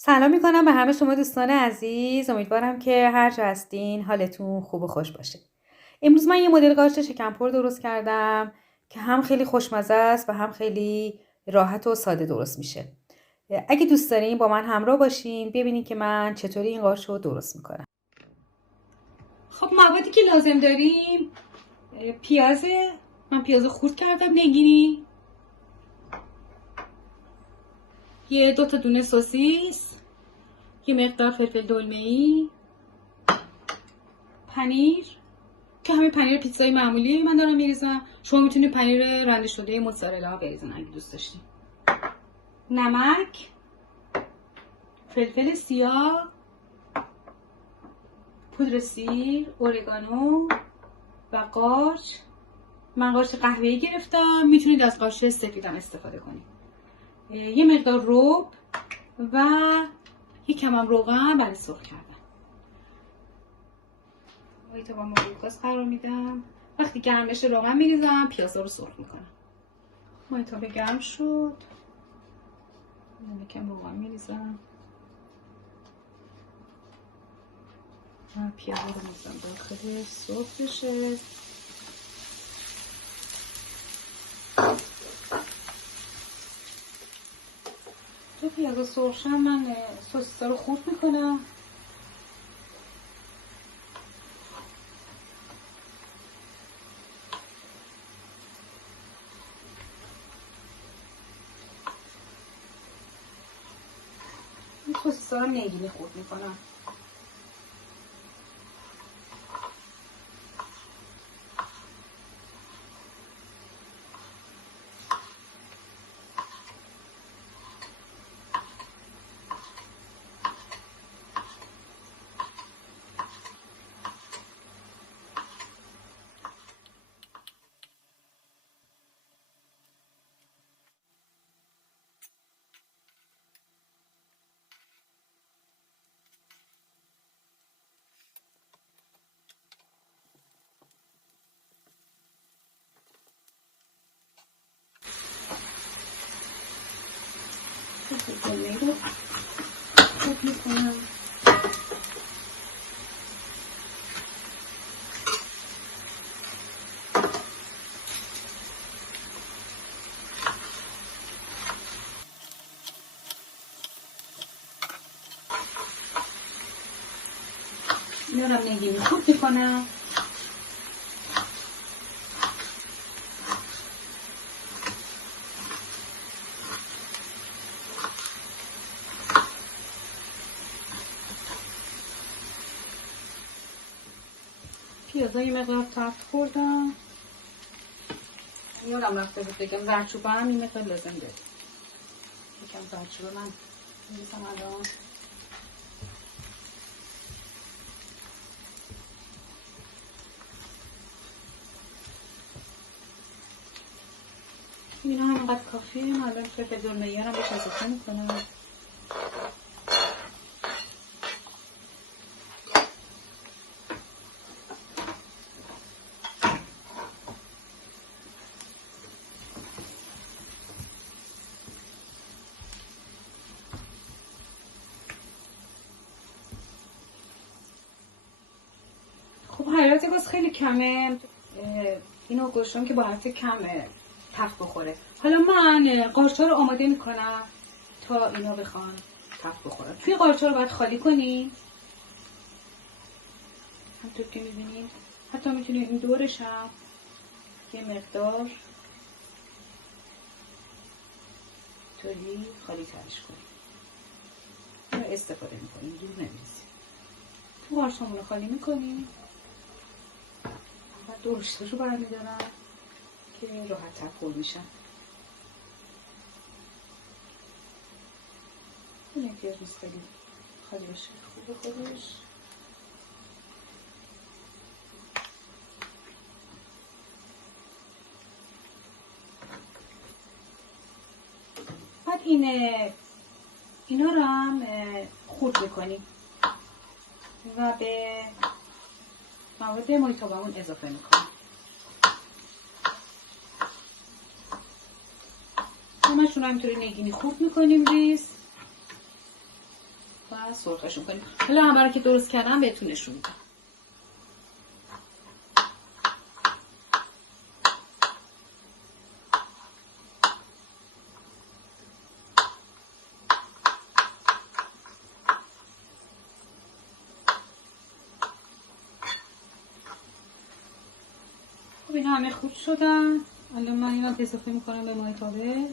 سلام میکنم به همه شما دوستان عزیز. امیدوارم که هر جا هستین حالتون خوب و خوش باشه. امروز من یه مدل قارچ شکمپر درست کردم که هم خیلی خوشمزه است و هم خیلی راحت و ساده درست میشه. اگه دوست دارین با من همراه باشین ببینین که من چطوری این قارچ رو درست میکنم. خب موادی که لازم داریم پیازه. من پیاز خورد کردم نگینی. یه 2 تا دونه سوسیس، یه مقدار فلفل دلمه‌ای، پنیر که همین پنیر پیتزای معمولی من دارم میریزم. شما میتونید پنیر رنده شده موتزارلا بریزین اگه دوست داشتین. نمک، فلفل سیاه، پودر سیر، اورگانو و قارچ. من قارچ قهوه‌ای گرفتم، میتونید از قارچ سفیدم استفاده کنید. یه مقدار رب و یه کمم روغن برای سرخ کردن. تا با مورد گاز قرار میدم. وقتی گرم بشه روغن میریزم، پیازا رو سرخ میکنم. تا به گرم شد یکم روغن میریزم و پیازا رو میریزم داخلش سرخ بشه. تو پیازا سرخ شن من سوسیسا رو خورد میکنم. این سوسیسا رو نگینی خورد میکنم. دلمه‌ای رو خورد میکنم. اینا رو نگینی خورد میکنم. پیازا یه مقدار تفت خوردم. یادم رفته بود بگم زردچوبه هم یه مقدار لازم داره. یکم زردچوبه من میریزم الان. اینا هم اینقدر کافیه. من الان فلفل دلمه‌ای هم بهش اضافه میکنم. خب حرارت گاز خیلی کمه. اینو گوشتم که با حرارت کم تفت بخوره. حالا من قارچ‌ها رو آماده میکنم تا اینا بخوان تفت بخورن. توی قارچ‌ها رو باید خالی کنیم. همونطور که میبینید حتی میتونید این دورش هم یه مقدار طوری خالی ترش کنیم. اینو استفاده میکنیم، دور نمیریزیم. تو قارچ‌هامون رو خالی میکنیم و درشتش رو برمیدارم که راحت تر پر میشن. این پیاز خیلی خالی بشه خوبه خودش. بعد اینا رو هم خورد میکنیم و به مواد مایتابمون اضافه میکنیم. همشون رو همینطوری نگینی خورد میکنیم ریز. و سرخشون کنیم. حالا همه رو که درست کردم بهتون نشون میدم. خب اینا همه خوب شدن. الان من اینا اضافه میکنم به مای تابه.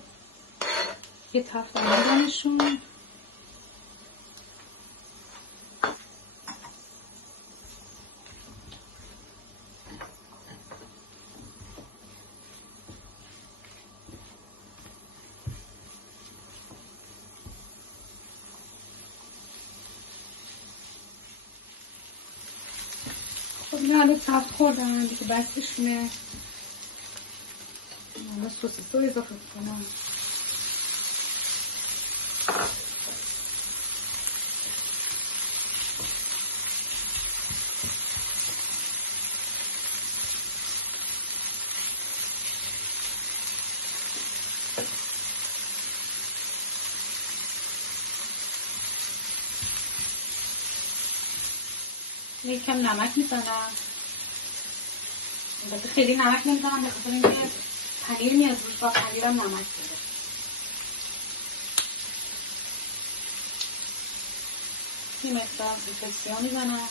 یه تفت میزنشون. خب اینا الان تفت خوردن دیگه بستشونه. من سوسیس رو اضافه کنم. یکم نمک میزنم. البته خیلی نمک نمیزنم به خاطر اینکه پنیر میاد روش با پنیرم نمک میزنم. یه مقدار بیفکسیا میزنم.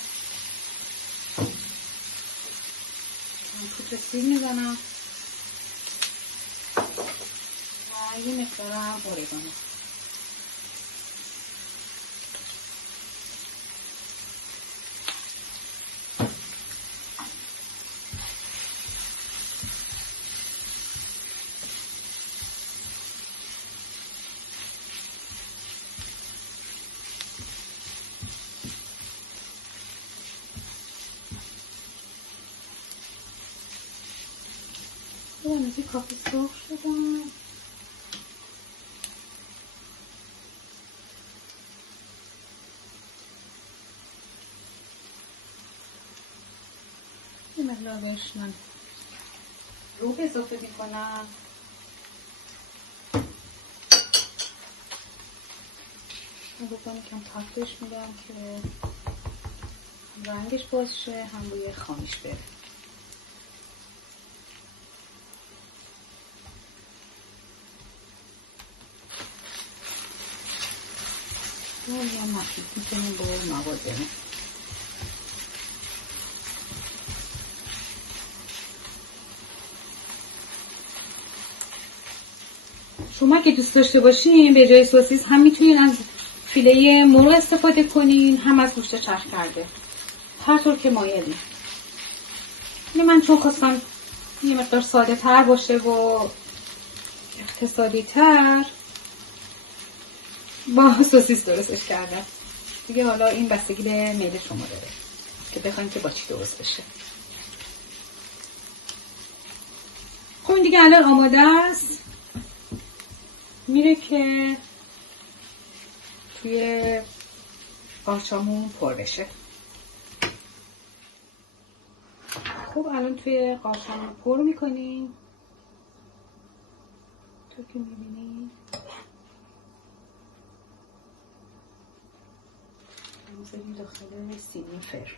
پودر سیر میزنم و یه مقدارم اورگانو. یه کافی سرخ شدم. یه مقدار بهش من روب اضافه میکنم. بکنم کم تفتش میدم که رنگش باز شه هم روی خامیش بره. یا مخیط میکنیم با مواد بریم. شما که دوست داشته باشین به جای سوسیس هم میتونین از فیله مرغ استفاده کنین، هم از گوشت چرخ کرده، هر طور که مایلین. من چون خواستم یه مقدار ساده تر باشه و اقتصادی تر با سوسیس درستش کردم دیگه. حالا این بستگی به میل شما داره که بخواین که با چی درست بشه. خب این دیگه الان آماده است، میره که توی قاچامون پر بشه. خب الان توی قاچامون پر میکنیم. تو که میبینید میذاریم داخل سینی فر.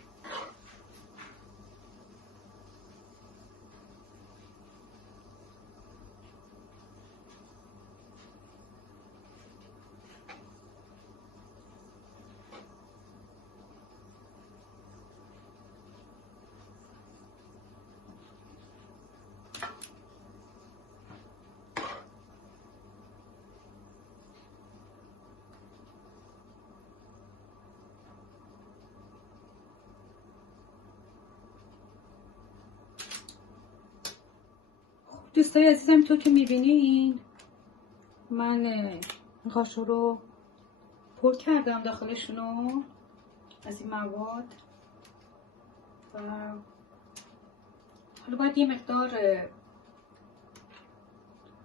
دوستای عزیزم تو که میبینین من قاشق رو پر کردم داخلشونو از این مواد و حالا باید یه مقدار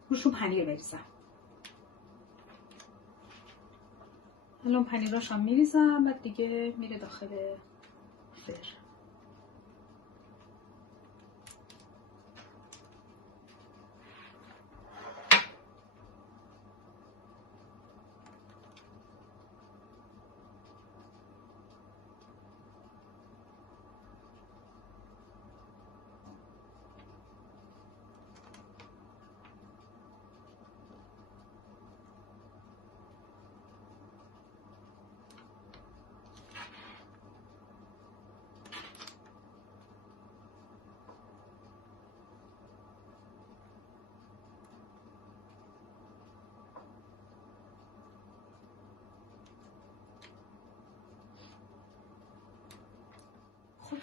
روشون پنیر بریزم. الان پنیراش هم میریزم بعد دیگه میره داخل فر.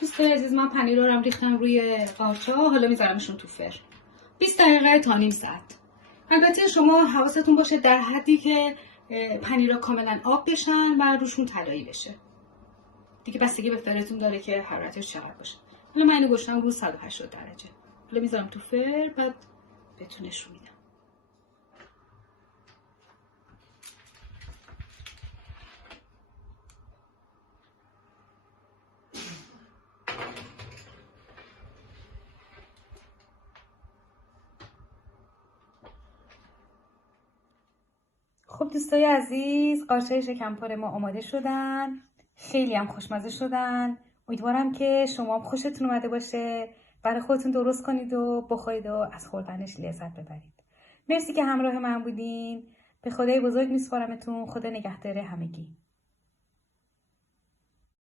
دوستای عزیز، من پنیر رو ریختم روی قارچا، حالا میذارمشون تو فرن 20 دقیقه تا نیم ساعت. البته شما حواستون باشه در حدی که پنیرها کاملا آب بشن و روشون طلایی بشه. دیگه بستگی به فرنتون داره که حرارتش چقدر باشه. حالا من اینو گذاشتم رو 180 درجه. حالا میذارم تو فرن، بعد بهتون نشون میدم. خب دوستای عزیز، قارچای شکمپار ما آماده شدن. خیلی هم خوشمزه شدن. امیدوارم که شما هم خوشتون اومده باشه. برای خودتون درست کنید و بخورید و از خوردنش لذت ببرید. مرسی که همراه من بودین. به خدای بزرگ میسپارمتون. خدا نگهدار همگی.